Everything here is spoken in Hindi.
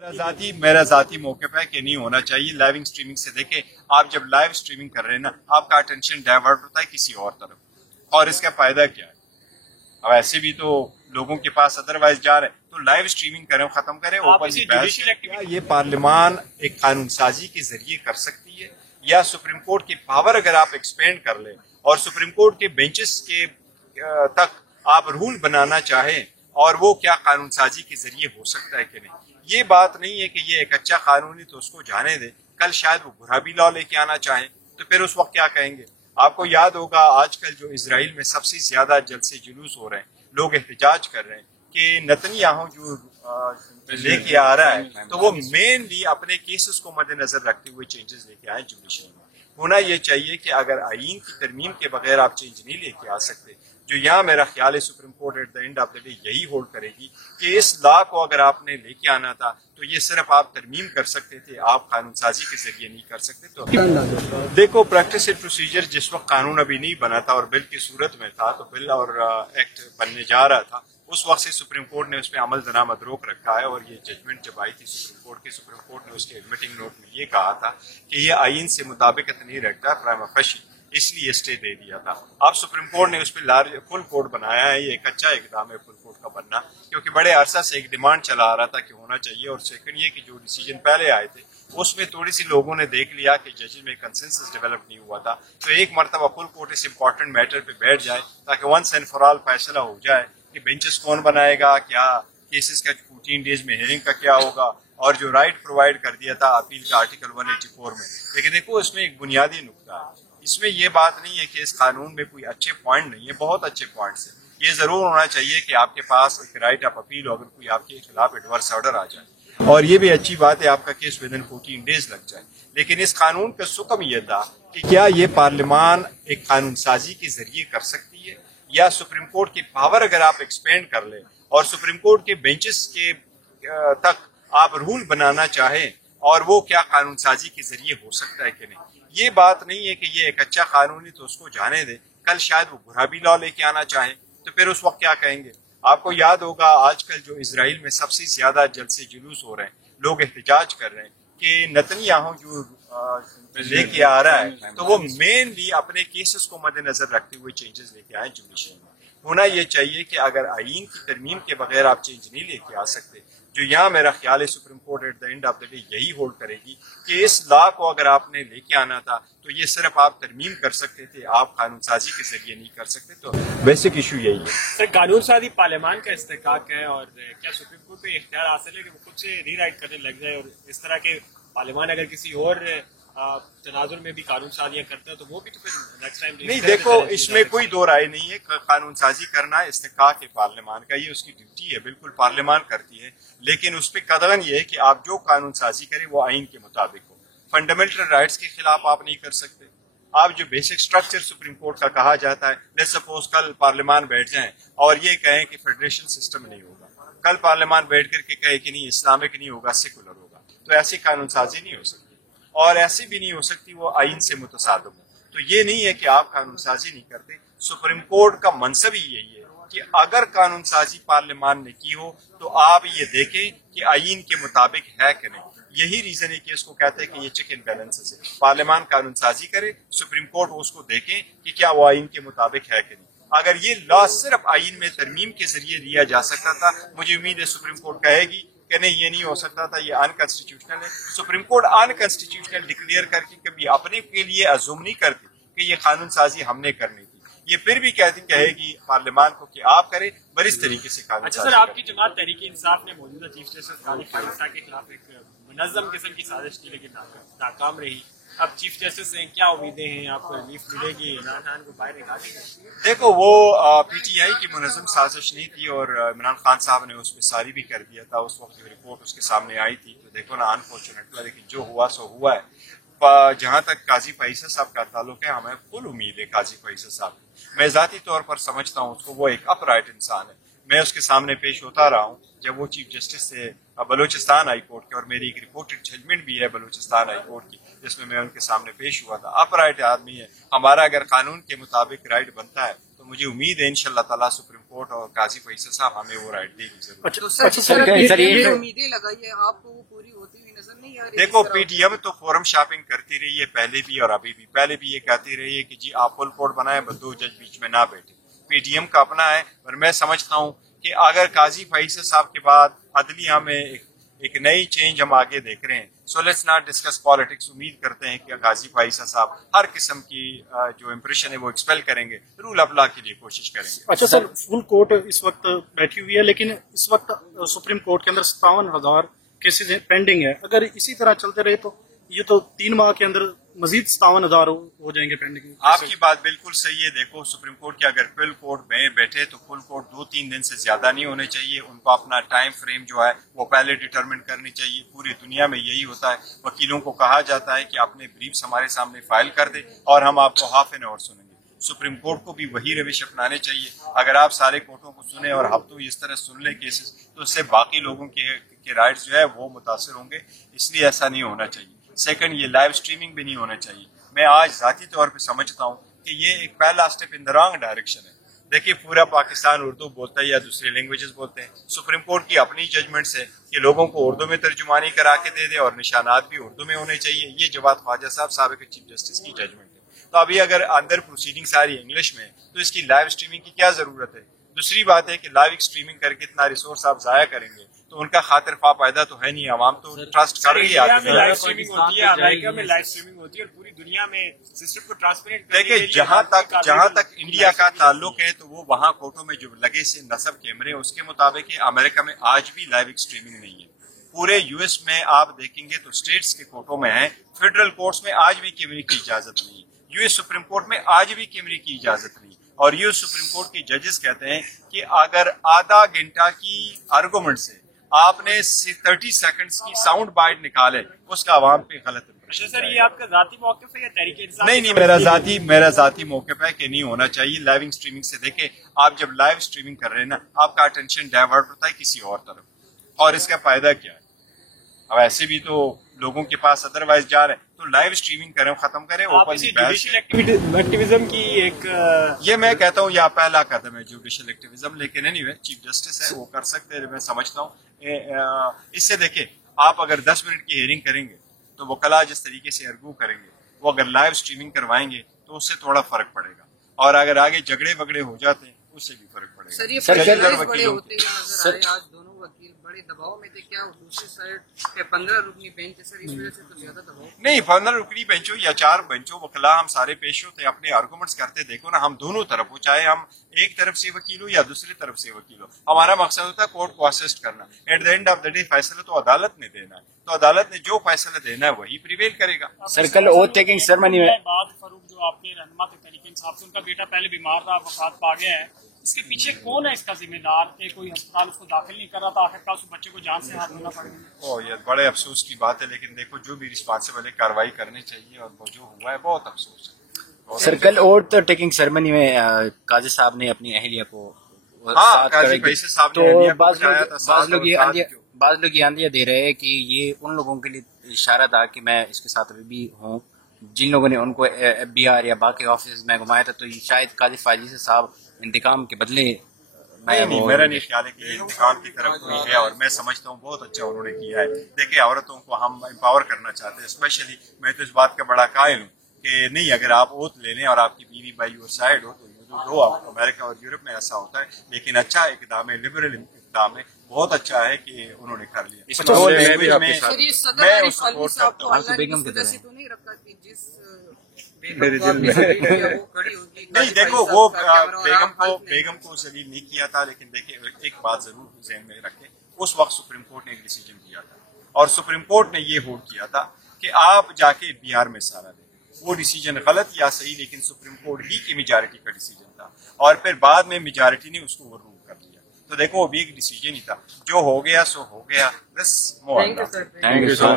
मेरा जाती मौक़िफ़ है कि नहीं होना चाहिए। लाइव स्ट्रीमिंग से देखें, आप जब लाइव स्ट्रीमिंग कर रहे हैं ना, आपका अटेंशन डाइवर्ट होता है किसी और तरफ, और इसका फायदा क्या है? अब ऐसे भी तो लोगों के पास अदरवाइज जा रहे हैं, तो लाइव स्ट्रीमिंग करें, खत्म करें। ओपन क्या ये पार्लियामान एक कानून साजी के जरिए कर सकती है, या सुप्रीम कोर्ट की पावर अगर आप एक्सपेंड कर लें और सुप्रीम कोर्ट के बेंचेस के तक आप रूल बनाना चाहें, और वो क्या कानून साजी के जरिए हो सकता है कि नहीं? ये बात नहीं है कि ये एक अच्छा कानून है तो उसको जाने दें। कल शायद वो बुरा भी लॉ लेके आना चाहें, तो फिर उस वक्त क्या कहेंगे? आपको याद होगा आजकल जो इजराइल में सबसे ज्यादा जलसे जुलूस हो रहे हैं, लोग एहतजाज कर रहे हैं कि नेतन्याहू जो लेके आ रहा है, तो वो मेनली अपने केसेस को मद्देनजर रखते हुए चेंजेस लेके आए जुडिशरी में। होना ये चाहिए कि अगर आईन की तरमीम के बगैर आप चेंज नहीं लेके आ सकते, जो यहाँ मेरा ख्याल है supreme court at the end of the day यही होल्ड करेगी कि इस लॉ को अगर आपने लेके आना था तो ये सिर्फ आप तरमीम कर सकते थे, आप कानून साजी के जरिए नहीं कर सकते। तो देखो, प्रैक्टिस एंड प्रोसीजर जिस वक्त कानून अभी नहीं बना था और बिल की सूरत में था, तो बिल और एक्ट बनने जा रहा था, उस वक्त से सुप्रीम कोर्ट ने उस पर अमल दरामद रोक रखा है। और ये जजमेंट जब आई थी सुप्रीम कोर्ट ने उसके एडमिटिंग नोट में ये कहा था कि ये आईन से मुताबिकत नहीं रखता प्राइमा फेशी, इसलिए स्टे दे दिया था। अब सुप्रीम कोर्ट ने उस पर लार्ज फुल कोर्ट बनाया है। ये एक अच्छा इकदाम है फुल कोर्ट का बनना, क्योंकि बड़े अरसा से एक डिमांड चला आ रहा था कि होना चाहिए। और सेकंड ये कि जो डिसीजन पहले आए थे उसमें थोड़ी सी लोगों ने देख लिया कि जजेस में कंसेंसस डेवलप नहीं हुआ था, तो एक मरतबा फुल कोर्ट इस इम्पोर्टेंट मैटर पे बैठ जाए ताकि वंस एंड फॉर ऑल फैसला हो जाए कि बेंचेस कौन बनाएगा, क्या केसेस का 14 डेज में हियरिंग का क्या होगा, और जो राइट प्रोवाइड कर दिया था अपील का आर्टिकल 184 में। लेकिन देखो, इसमें एक बुनियादी नुकता है, इसमें यह बात नहीं है कि इस कानून में कोई अच्छे पॉइंट नहीं है, बहुत अच्छे पॉइंट्स हैं। ये जरूर होना चाहिए कि आपके पास एक राइट ऑफ अपील हो अगर कोई आपके खिलाफ एडवर्स ऑर्डर आ जाए, और ये भी अच्छी बात है आपका केस विद इन 14 डेज लग जाए। लेकिन इस कानून का सुकम यह था कि क्या ये पार्लियामान एक कानून साजी के जरिए कर सकती है, या सुप्रीम कोर्ट की पावर अगर आप एक्सपेंड कर लें और सुप्रीम कोर्ट के बेंचेस के तक आप रूल बनाना चाहें, और वो क्या कानून साजी के जरिए हो सकता है कि नहीं? ये बात नहीं है कि ये एक अच्छा कानून है तो उसको जाने दें। कल शायद वो बुरा भी लॉ लेके आना चाहें, तो फिर उस वक्त क्या कहेंगे? आपको याद होगा आजकल जो इजराइल में सबसे ज्यादा जलसे जुलूस हो रहे हैं, लोग एहतजाज कर रहे हैं कि नेतन्याहू जो लेके आ रहा है, तो वो मेनली अपने केसेस को मद्देनजर रखते हुए चेंजेस लेके आए जुडिशरी में। होना ये चाहिए कि अगर आईन की तरमीम के बगैर आप चेंज नहीं लेके आ सकते, जो यहाँ मेरा ख्याल है supreme court at the end of the day यही होल्ड करेगी कि इस लॉ को अगर आपने लेके आना था तो ये सिर्फ आप तरमीम कर सकते थे, आप कानून साजी के जरिए नहीं कर सकते। तो बेसिक इशू यही है सर। कानून साजी पार्लियामान का इस्तेकाक है, और क्या सुप्रीम कोर्ट पे इख्तियार हासिल है कि वो खुद से रीराइट करने लग जाए, और इस तरह के पार्लियामान अगर किसी और तनाजुर में भी कानून साजियां करते हैं तो वो भी तो फिर नेक्स्ट टाइम नहीं। देखो, इसमें कोई दो राय नहीं है, कानून साजी करना इस्तेकाक है पार्लियामान का, ये उसकी ड्यूटी है, बिल्कुल पार्लियामान करती है। लेकिन उस पर कदगन ये है कि आप जो कानून साजी करें वो आइन के मुताबिक हो। फंडामेंटल राइट्स के खिलाफ आप नहीं कर सकते। आप जो बेसिक स्ट्रक्चर सुप्रीम कोर्ट का कहा जाता है, लेट्स सपोज कल पार्लियामान बैठ जाए और ये कहें कि फेडरेशन सिस्टम नहीं होगा, कल पार्लियामान बैठ करके कहे कि नहीं इस्लामिक नहीं होगा, सेकुलर होगा, तो ऐसी कानून साजी नहीं हो सकती, और ऐसी भी नहीं हो सकती वो आइन से मुतसादिम हो। तो ये नहीं है कि आप कानून साजी नहीं करते। सुप्रीम कोर्ट का मनसब ही यही है कि अगर कानून साजी पार्लियामान ने की हो तो आप ये देखें कि आइन के मुताबिक है कि नहीं। यही रीजन है कि इसको कहते हैं कि ये चेक एंड बैलेंसेस है। पार्लियामान कानून साजी करे, सुप्रीम कोर्ट उसको देखें कि क्या वो आइन के मुताबिक है कि नहीं। अगर ये लॉ सिर्फ आइन में तरमीम के जरिए लिया जा सकता था, मुझे उम्मीद है सुप्रीम कोर्ट कहेगी कि नहीं ये नहीं हो सकता था, ये अनकॉन्स्टिट्यूशनल है। सुप्रीम कोर्ट अनकॉन्स्टिट्यूशनल डिक्लेयर करके कभी अपने के लिए अजूम नहीं करती कि ये कानून साजी हमने करनी थी। ये फिर भी कहेगी पार्लियामान को कि आप करें, पर इस तरीके से कानून। अच्छा सर, आपकी जमात तहरीक इंसाफ ने मौजूदा चीफ जस्टिस काली फारिसा के खिलाफ एक मुनज़्ज़म किस्म की साजिश की, लेकिन नाकाम रही। अब चीफ जस्टिस से क्या उम्मीदें हैं? आपको रिलीफ मिलेगी? इमरान खान को बाहर निकालेंगे? देखो, वो पीटीआई की मुनज़्ज़म साजिश नहीं थी, और इमरान खान साहब ने उस पर सारी भी कर दिया था। उस वक्त जो रिपोर्ट उसके सामने आई थी, तो देखो ना, अनफॉर्चुनेटली, लेकिन जो हुआ सो हुआ है। जहां तक काजी फैसल साहब का ताल्लुक है, हमें फुल उम्मीद है काजी फैसल साहब। मैं जाती तौर पर समझता हूँ उसको, वो एक अपराइट इंसान है। मैं उसके सामने पेश होता रहा हूँ जब वो चीफ जस्टिस से बलूचिस्तान हाई कोर्ट के, और मेरी एक रिपोर्टेड जजमेंट भी है बलूचिस्तान हाई कोर्ट की जिसमें मैं उनके सामने पेश हुआ था। अपराइट आदमी है। हमारा अगर कानून के मुताबिक राइट बनता है तो मुझे उम्मीद है इंशाल्लाह ताला सुप्रीम कोर्ट और काजी फैसल साहब हमें वो राइट देगी जरूर। तो सर ये उम्मीदें लगाइए, आपको वो पूरी होती हुई नजर नहीं आ रही? देखो पीटीएम तो फोरम शॉपिंग करती रही है पहले भी और अभी भी। पहले भी ये कहती रही है कि जी आप फुल कोर्ट बनाए, बस दो जज बीच में ना बैठे। पीटीएम का अपना है, पर मैं समझता हूँ कि अगर काजी फैसल साहब के बाद अदलिया में एक नई चेंज हम आगे देख रहे हैं। So let's not discuss politics. उम्मीद करते हैं कि काजी फैसल साहब हर किस्म की जो इम्प्रेशन है वो एक्सपेल करेंगे, रूल ऑफ लॉ के लिए कोशिश करेंगे। अच्छा सर, फुल कोर्ट इस वक्त बैठी हुई है, लेकिन इस वक्त सुप्रीम कोर्ट के अंदर 57,000 केसेज पेंडिंग है। अगर इसी तरह चलते रहे तो ये तो 3 माह के अंदर मजीद 57,000 हो जाएंगे पेंडिंग। आपकी बात बिल्कुल सही है। देखो सुप्रीम कोर्ट के अगर फुल कोर्ट में बैठे तो फुल कोर्ट 2-3 दिन से ज्यादा नहीं होने चाहिए। उनको अपना टाइम फ्रेम जो है वो पहले डिटरमिन करनी चाहिए। पूरी दुनिया में यही होता है। वकीलों को कहा जाता है कि अपने ब्रीफ्स हमारे सामने फाइल कर दे और हम आपको हाफ एन आवर सुनेंगे। सुप्रीम कोर्ट को भी वही रविश अपनाने चाहिए। अगर आप सारे कोर्टों को सुने और हफ्तों इस तरह सुन ले केसेस, तो उससे बाकी लोगों के राइट्स जो है वो मुतासर होंगे। इसलिए ऐसा नहीं होना चाहिए। सेकंड, ये लाइव स्ट्रीमिंग भी नहीं होना चाहिए। मैं आज जाती तौर पे समझता हूँ कि ये एक पहला step in the wrong direction है। देखिए पूरा पाकिस्तान उर्दू बोलता है या दूसरे लैंग्वेजेस बोलते हैं। सुप्रीम कोर्ट की अपनी जजमेंट्स है कि लोगों को उर्दू में तर्जुमानी करा के दे दे और निशानात भी उर्दू में होने चाहिए। ये जवाद ख्वाजा साहब साबिक चीफ जस्टिस की जजमेंट है। तो अभी अगर अंदर प्रोसीडिंग सारी इंग्लिश में है तो इसकी लाइव स्ट्रीमिंग की क्या जरूरत है? दूसरी बात है कि लाइव स्ट्रीमिंग करके इतना रिसोर्स आप जाया करेंगे तो उनका खातिर खा फायदा तो है नहीं। आवाम तो ट्रस्ट कर रही है। लाइव स्ट्रीमिंग होती है, अमेरिका में लाइव स्ट्रीमिंग होती है और पूरी दुनिया में सिस्टम को ट्रांसपेरेंट करने के देखिए लिए जहां तक इंडिया का ताल्लुक है तो वो वहां कोर्टों में जो लगे से नस्ब कैमरे उसके मुताबिक है। अमेरिका में आज भी लाइव स्ट्रीमिंग नहीं है। पूरे यूएस में आप देखेंगे तो स्टेट्स के कोर्टों में है, फेडरल कोर्ट्स में आज भी कैमरे की इजाजत नहीं है। यूएस सुप्रीम कोर्ट में आज भी कैमरे की इजाजत नहीं। और यूएस सुप्रीम कोर्ट के जजेस कहते हैं कि अगर आधा घंटा की आर्गुमेंट से आपने 30 सेकंड्स की साउंड बाइट निकाले, उसका आवाम पे गलत इंप्रेशन। सर ये आपका जाती मौक़िफ़ है या तहरीक इंसाफ? नहीं, मेरा जाती मौक़िफ़ है कि नहीं होना चाहिए। लाइव स्ट्रीमिंग से देखे, आप जब लाइव स्ट्रीमिंग कर रहे हैं ना, आपका अटेंशन डाइवर्ट होता है किसी और तरफ, और इसका फायदा क्या है? अब ऐसे भी तो लोगों के पास अदरवाइज जा रहे हैं, तो लाइव स्ट्रीमिंग करें, खत्म करें। एक्टिविज्म की एक ये मैं कहता हूँ यह पहला कदम है जुडिशियल एक्टिविज्म। लेकिन एनीवे चीफ जस्टिस है, वो कर सकते हैं। मैं समझता हूँ इससे देखे, आप अगर 10 मिनट की हियरिंग करेंगे तो वो कला जिस तरीके से अर्गू करेंगे, वो अगर लाइव स्ट्रीमिंग करवाएंगे तो उससे थोड़ा फर्क पड़ेगा। और अगर आगे झगड़े वगड़े हो जाते हैं उससे भी फर्क पड़ेगा। सर ये बड़े होते हैं नजर आए। आज दोनों वकील बड़े दबाव में थे। क्या दूसरी साइड के 15 रुकनी बेंच है सर, इस वजह से तो ज्यादा दबाव नहीं? 15 रुकनी बेंचों या 4 बेंचों वकला हम सारे पेश होते हैं, अपने आर्गूमेंट्स करते। देखो ना, हम दोनों तरफ हो, चाहे हम एक तरफ से वकील हो या दूसरी तरफ से वकील हो, हमारा मकसद होता है कोर्ट को असिस्ट करना। At the end of the day फैसला तो अदालत ने देना है, तो अदालत ने जो फैसला देना है वही प्रिवेल करेगा। सर्कल ओथ टेकिंग सेरेमनी में फारूक जो आपके रहनुमा थे तहरीक इंसाफ से, उनका बेटा पहले बीमार था, वफात पा गया है। इसके पीछे कौन है इसका जिम्मेदार? कोई अस्पताल उसको दाखिल नहीं कर रहा था, आखिरकार उस बच्चे को जान से हाथ धोना पड़ेगा। ये बड़े अफसोस की बात है। लेकिन देखो, जो भी रिस्पॉन्सिबल है कार्रवाई करनी चाहिए, और वो जो हुआ है बहुत अफसोस है। सर्कल ओथ टेकिंग सेरेमनी में काजी साहब ने अपनी अहलिया को तो बाज लोग ये आंदिया दे रहे हैं कि ये उन लोगों के लिए इशारा था कि मैं इसके साथ अभी भी हूँ जिन लोगों ने उनको FBI या बाकी ऑफिस में घुमाया था। तो शायद काजी फैसल साहब इंतकाम के बदले नहीं, मेरा नहीं ख्याल है कि इंतकाम की तरफ कोई है। और मैं समझता हूँ बहुत अच्छा उन्होंने किया है। देखिए, औरतों को हम एम्पावर करना चाहते हैं। स्पेशली मैं तो इस बात का बड़ा कायल हूँ कि नहीं, अगर आप ओथ ले लें और आपकी बीवी बाई योर साइड हो तो दो। अमेरिका और यूरोप में ऐसा होता है। लेकिन अच्छा इकदाम है, लिबरल इकदाम है, बहुत अच्छा है कि उन्होंने कर लिया। नहीं, देखो वो बेगम को जलील नहीं किया था। लेकिन देखिए, एक बात जरूर ज़हन में रखें, उस वक्त सुप्रीम कोर्ट ने एक डिसीजन किया था और सुप्रीम कोर्ट ने ये होल्ड किया था कि आप जाके बिहार में सारा दें। वो डिसीजन गलत या सही, लेकिन सुप्रीम कोर्ट ही की मेजॉरिटी का डिसीजन था। और फिर बाद में मेजॉरिटी ने उसको ओवररूल कर दिया। तो देखो, वो भी एक डिसीजन ही था। जो हो गया सो हो गया। बस थैंक यू सर।